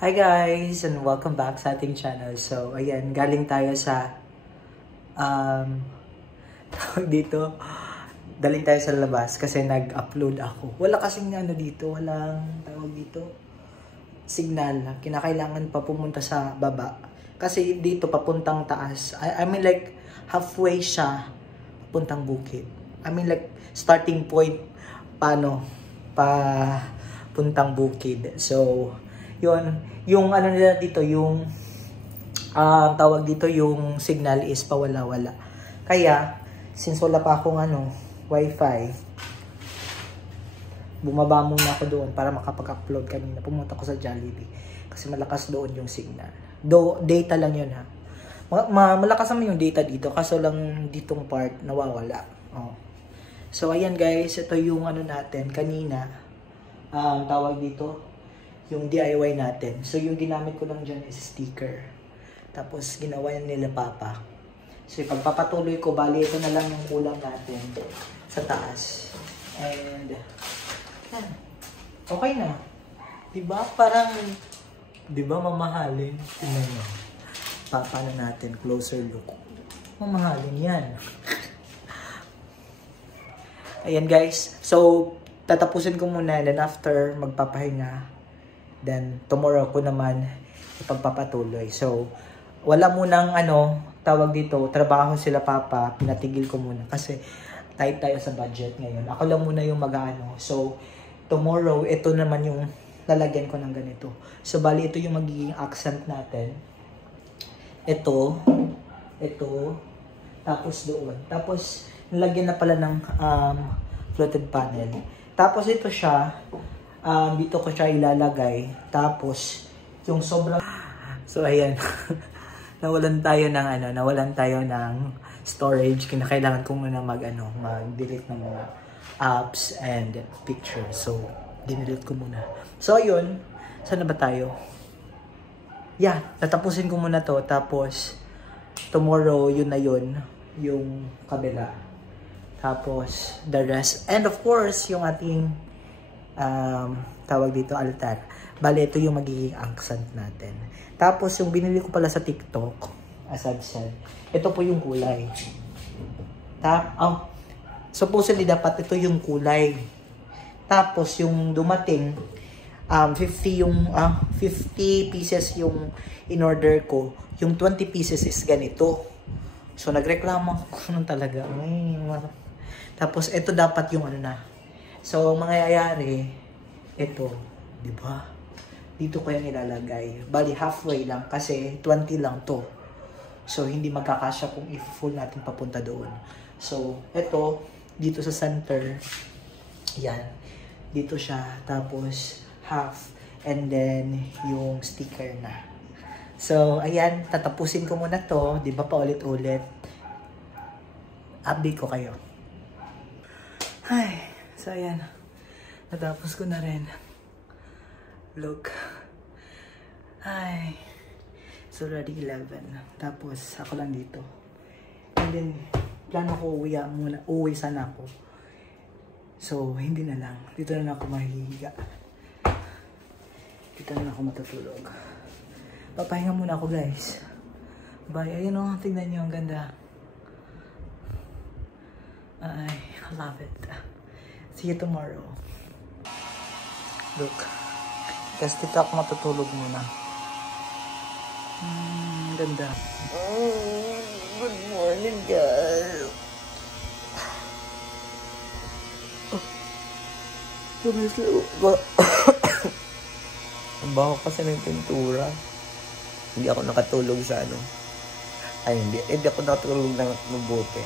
Hi guys, and welcome back sa ating channel. So, ayan, galing tayo sa tawag dito, galing tayo sa labas kasi nag-upload ako. Wala kasing ano dito, walang tawag dito, signal. Kinakailangan pa pumunta sa baba. Kasi dito papuntang taas. I mean like halfway siya papuntang bukid. I mean like starting point paano pa puntang bukid. So, yun, yung ano nila dito, yung tawag dito, yung signal is pawala-wala. Kaya, since wala pa akong wifi, bumaba muna ako doon para makapag-upload kanina. Pumunta ko sa Jollibee kasi malakas doon yung signal. Data lang yun ha. Malakas naman yung data dito, kaso lang ditong part nawawala. Oh. So, ayan guys, ito yung ano natin kanina. Tawag dito, yung DIY natin. So, yung ginamit ko lang dyan is sticker. Tapos, ginawa nila Papa. So, pagpapatuloy ko, bali, ito na lang yung kulang natin sa taas. And, yan. Okay na. Diba? Parang, diba mamahalin? Tingnan nyo. Papa na natin. Closer look. Mamahalin yan. Ayan guys. So, tatapusin ko muna. Then after, magpapahinga. Then, tomorrow ko naman ipagpapatuloy. So, wala munang tawag dito, trabaho sila Papa, pinatigil ko muna. Kasi, tight tayo sa budget ngayon. Ako lang muna yung mag-ano. So, tomorrow, ito naman yung lalagyan ko ng ganito. So, bali, ito yung magiging accent natin. Ito, tapos doon. Tapos, nalagyan na pala ng floated panel. Tapos, ito siya, dito ko siya ilalagay. Tapos, yung sobrang... So, ayan. nawalan tayo ng storage. Kinakailangan ko muna mag-delete ng mga apps and pictures. So, dinelete ko muna. So, ayun. Saan na ba tayo? Yeah, tatapusin ko muna to. Tapos, tomorrow, yun na yun. Yung kabila. Tapos, the rest. And of course, yung ating tawag dito, altar. Bale, ito yung magiging accent natin. Tapos, yung binili ko pala sa TikTok, as I've said, ito po yung kulay. Supposedly, dapat ito yung kulay. Tapos, yung dumating, 50 pieces yung in-order ko. Yung 20 pieces is ganito. So, nagreklamo ako talaga. Tapos, ito dapat yung So, mangyayari, ito, di ba? Dito ko yan ilalagay. Bali, halfway lang kasi 20 lang to. So, hindi magkakasya kung i-full natin papunta doon. So, ito, dito sa center, yan. Dito siya, tapos half, and then yung sticker na. So, ayan, tatapusin ko muna to. Di ba pa ulit-ulit? Update ko kayo. Ay. So, ayan. Natapos ko na rin. Look. Ay. It's already 11. Tapos, ako lang dito. And then, plano ko uwi sana ako. So, hindi na lang. Dito na lang ako mahihiga. Dito na lang ako matutulog. Papahinga muna ako, guys. Bye. Ayun o, tignan nyo. Ang ganda. Ay, I love it. See you tomorrow. Look. Tapos dito ako matutulog muna. Ganda. Good morning, guys. Ang baho kasi ng pintura. Hindi ako nakatulog sa Ay, hindi ako nakatulog ng mabuti.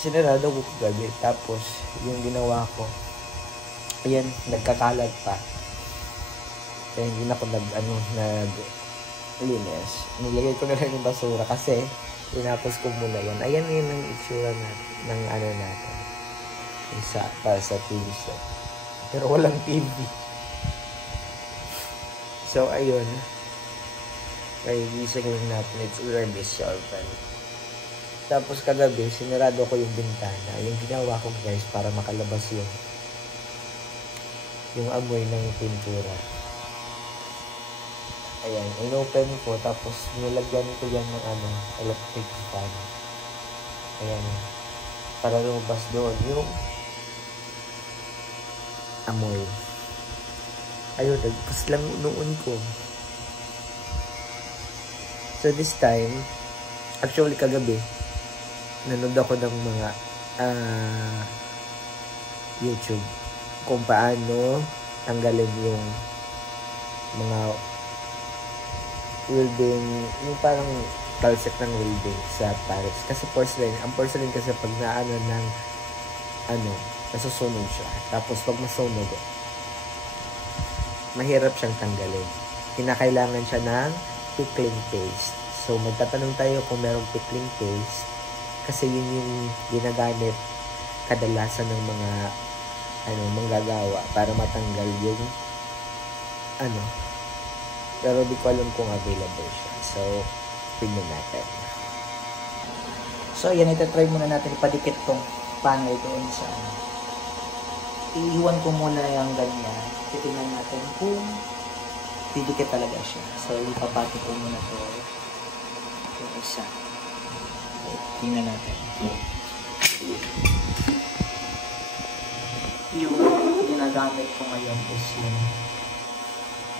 Sinarado ko kagabi. Tapos, yung ginawa ko, ayan, nagkakalat pa. Kaya hindi na ako nag-linis. Nilagay ko na lang yung basura kasi tinapos ko muna yan. Ayan yun ang itsura ng natin. Para sa TV set. Pero walang TV. So, ayun. Kaya gising lang natin. It's already 7. Tapos kagabi, sinarado ko yung bintana. Yung ginawa ko guys, para makalabas yung amoy ng pintura. Ayan, inopen ko, tapos nilagyan ko yan ng electric fan. Ayan, para lumabas doon yung amoy. Ayun, nagpas lang noon ko. So this time, actually kagabi, nanood ako ng mga YouTube kung paano tanggalin yung mga welding, yung parang talsik ng welding sa parts. Kasi porcelain, ang porcelain kasi pag naano ng nasusunog siya. Tapos pag masunog, mahirap siyang tanggalin. Kinakailangan siya ng pickling paste. So magtatanong tayo kung merong pickling paste kasi yun yung ginagamit kadalasan ng mga manggagawa para matanggal yung pero di ko alam kung available siya. So, tingnan natin. So, yan, itatry muna natin ipadikit tong panel doon sa iiwan ko muna yung ganyan. Titingnan natin kung didikit talaga siya. So, ipapati ko muna to yung isa. Okay, tingnan natin. Yung ginagamit ko ngayon is yung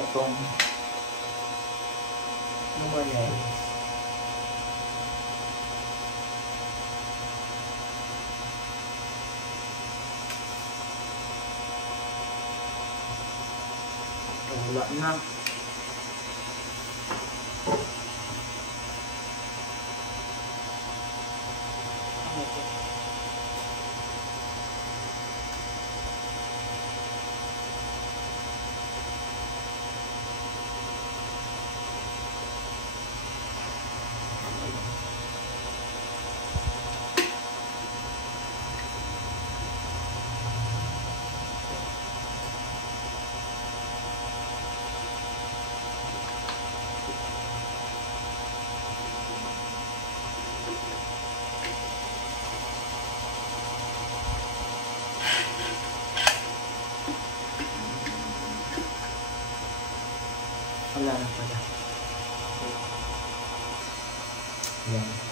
itong L'Oreal. Wala na. Okay. Wala na pala. Yan.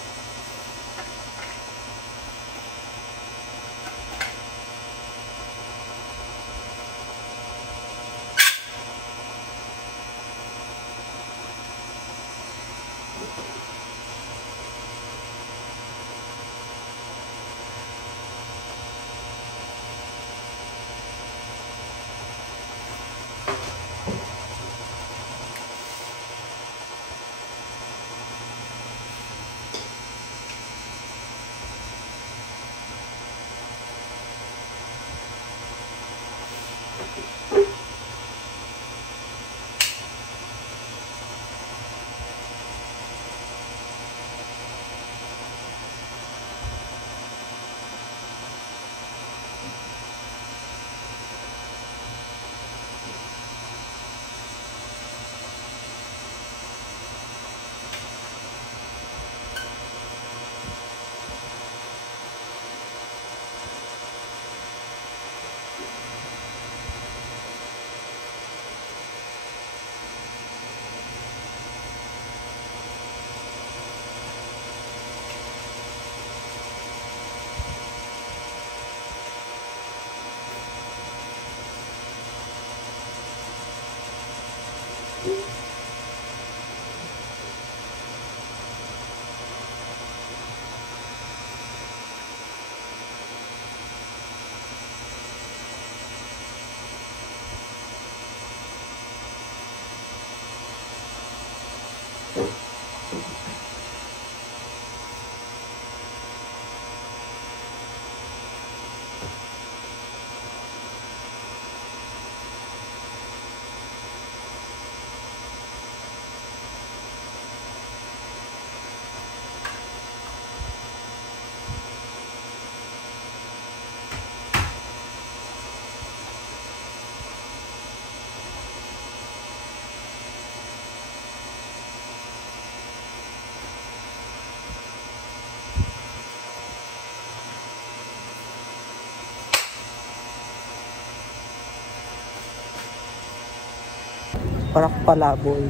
Parang palaboy.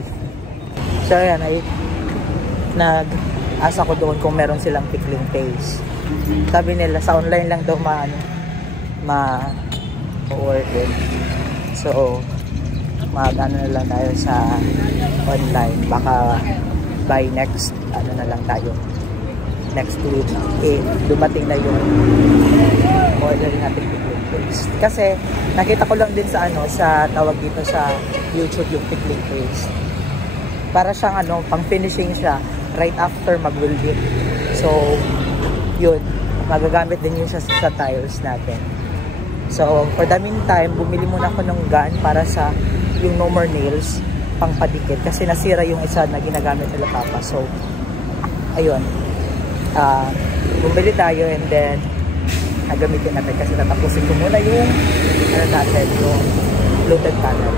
So ayan, ay nag-asa ko doon kung meron silang pickling paste. Sabi nila sa online lang daw ma-order. So mag-ano na lang tayo sa online. Baka by next na lang tayo. Next week dumating na yung order natin pickling paste. Kasi nakita ko lang din sa tawag dito sa YouTube yung pickling paste. Para siyang pang finishing siya right after mag-welding. So yun, magagamit din yun siya sa tiles natin. So for the meantime, bumili muna ako ng gun para sa yung no more nails pang padikit kasi nasira yung isa na ginagamit nila papa. So ayun, bumili tayo and then gagamitin natin kasi tatapusin ko muna yung natin, yung fluted panel.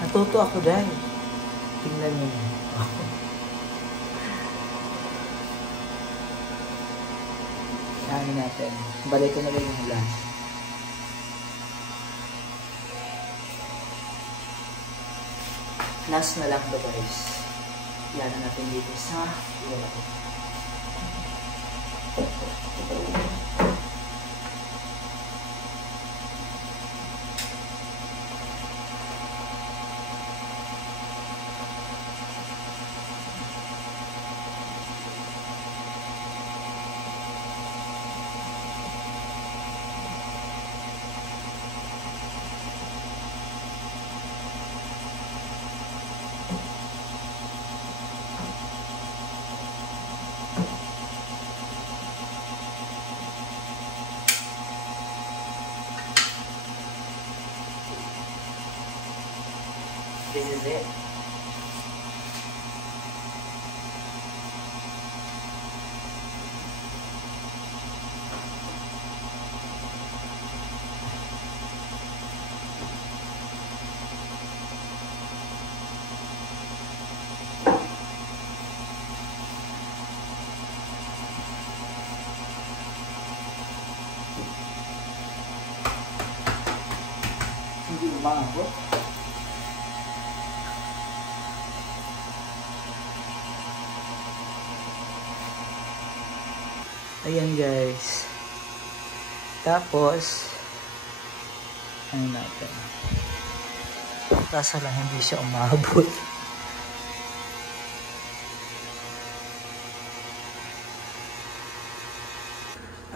Natuto ako dahil. Tingnan niyo. Kain natin. Balik ko na lang yung last. Last na lang to guys. Yan natin dito sa wala. is it. Hindi umabot. Ayan guys. Tapos, ano natin. Kaso lang hindi siya umabot.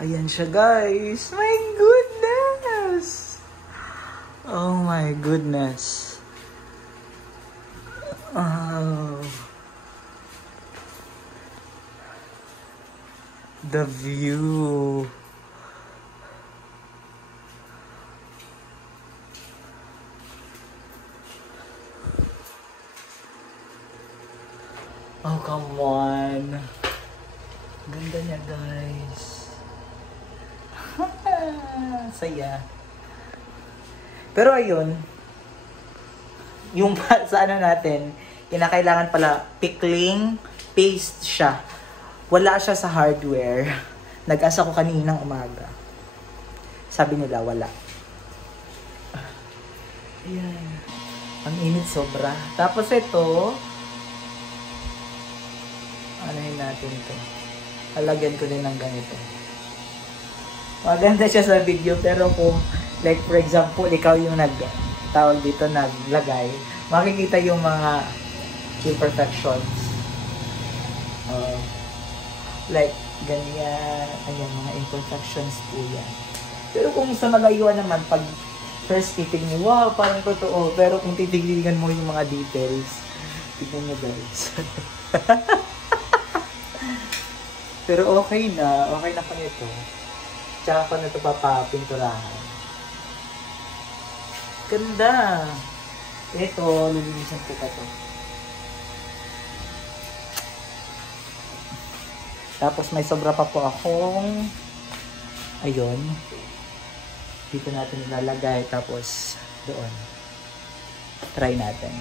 Ayan siya guys. My goodness! Oh my goodness. Oh. The view. Oh, come on. Ganda niya, guys. Saya. Pero ayun, yung sa ano natin, kinakailangan pala pickling paste siya. Wala siya sa hardware. Nag-asa ko kaninang umaga. Sabi nila wala. Ayan. Ang init sobra. Tapos ito, anahin natin ito. Halagyan ko din ng ganito. Maganda siya sa video, pero kung like for example, ikaw yung tawag dito, naglagay, makikita yung mga imperfections. Like, ganyan, ayan, mga imperfections po yan. Pero kung sa malayuan naman, pag first titignan mo, wow, parang totoo. Pero kung titignan mo yung mga details, tignan mo guys. Pero okay na pa nito. Tsaka pa na ito papapinturahan. Ganda! Ito, lulinisan ko pa ito. Tapos may sobra pa po akong ayun. Dito natin ilalagay. Tapos doon. Try natin.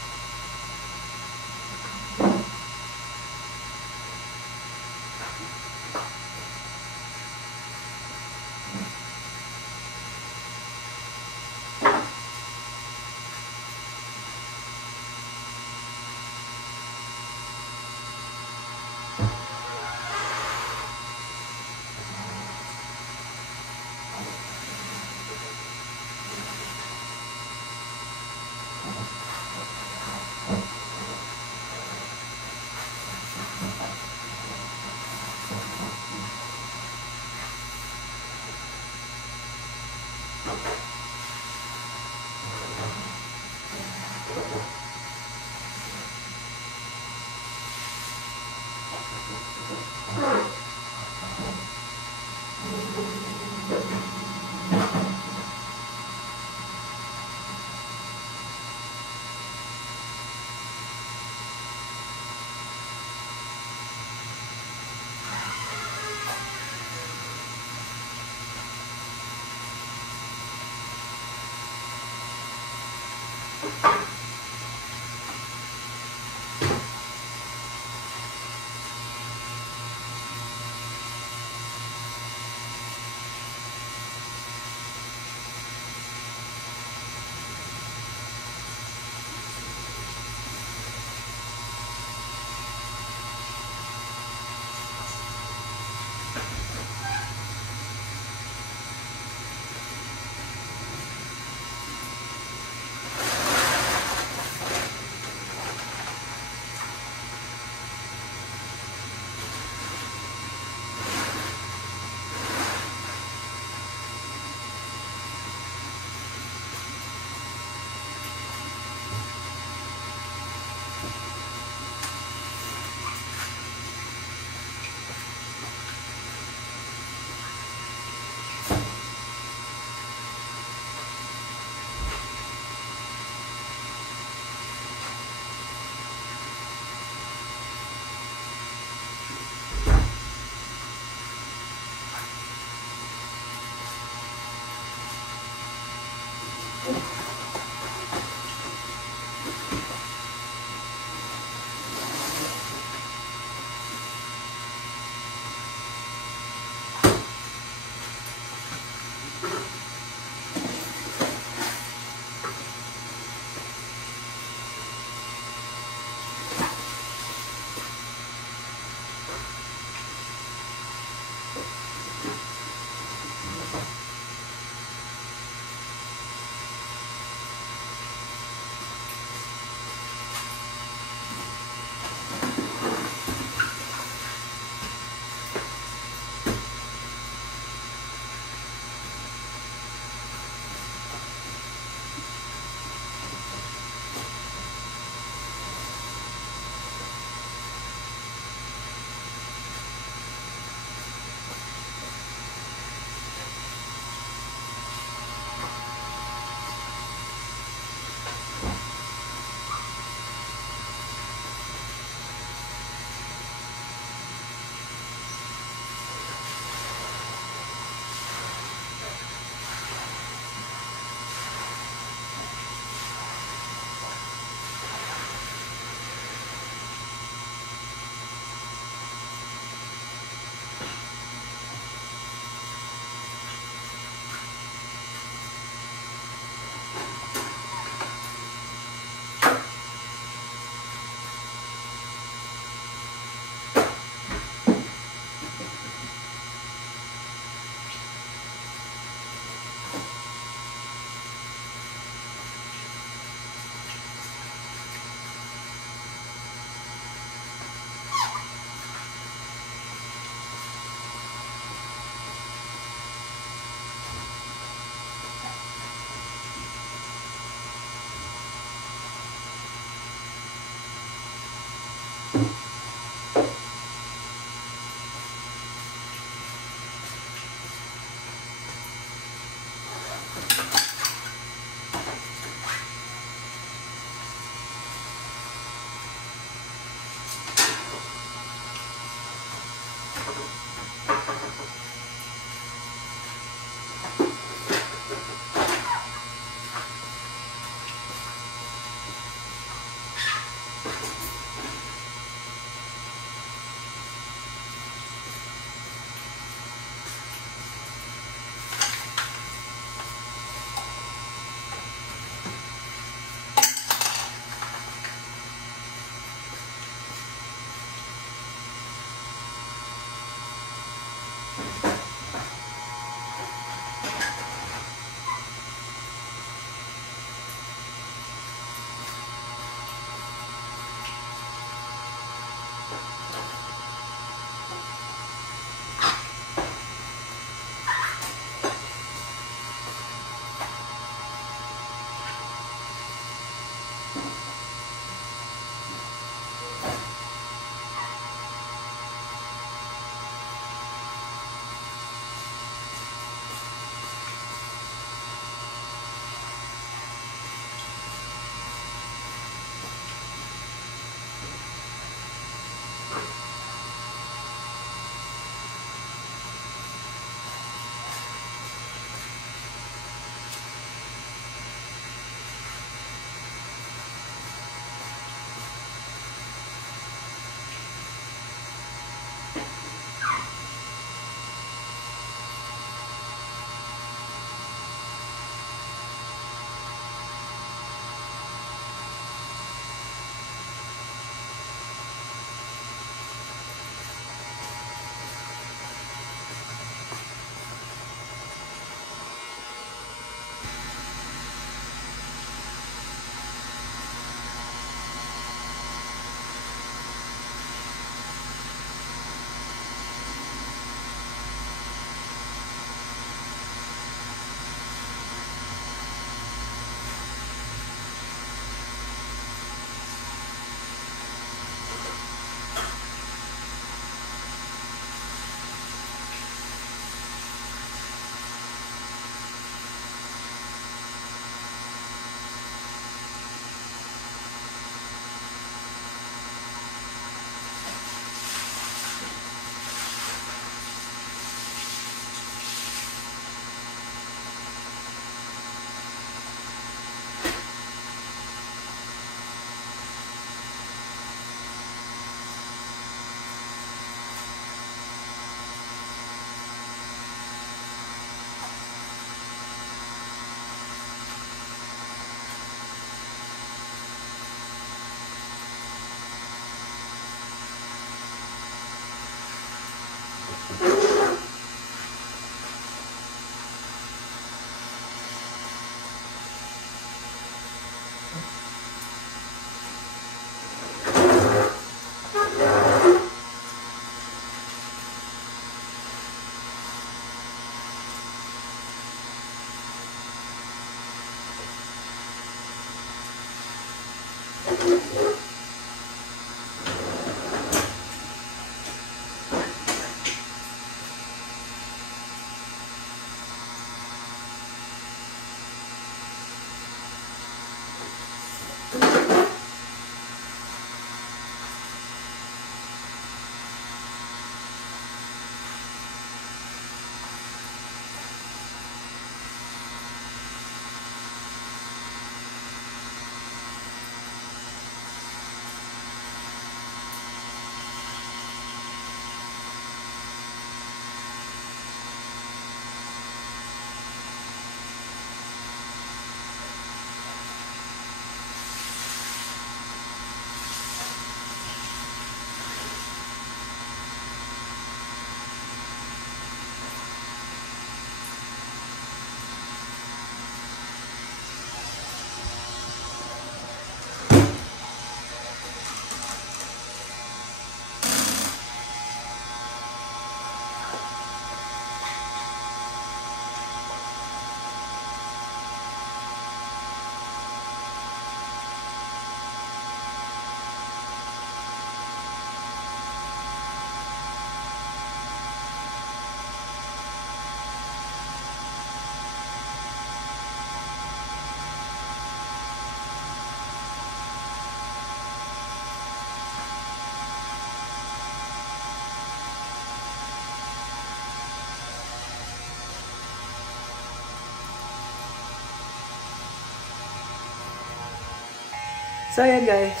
So ayan guys,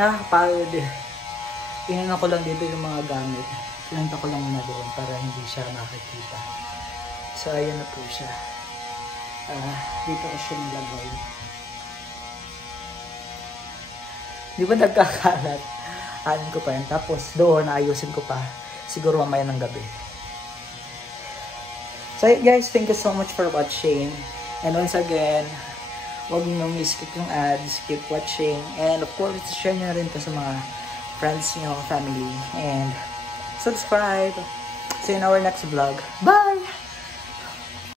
nakakapagod eh. Tingnan ko lang dito yung mga gamit. Pinunta ko lang muna doon para hindi siya makikita. So ayan na po siya. Dito ko siya nilagay. Di ba nagkakalat? Anin ko pa yan. Tapos doon ayusin ko pa. Siguro mamaya ng gabi. So guys, thank you so much for watching. And once again, huwag nyo skip yung ads, keep watching. And of course, share nyo rin to sa mga friends nyo, family. And subscribe. See you in our next vlog. Bye!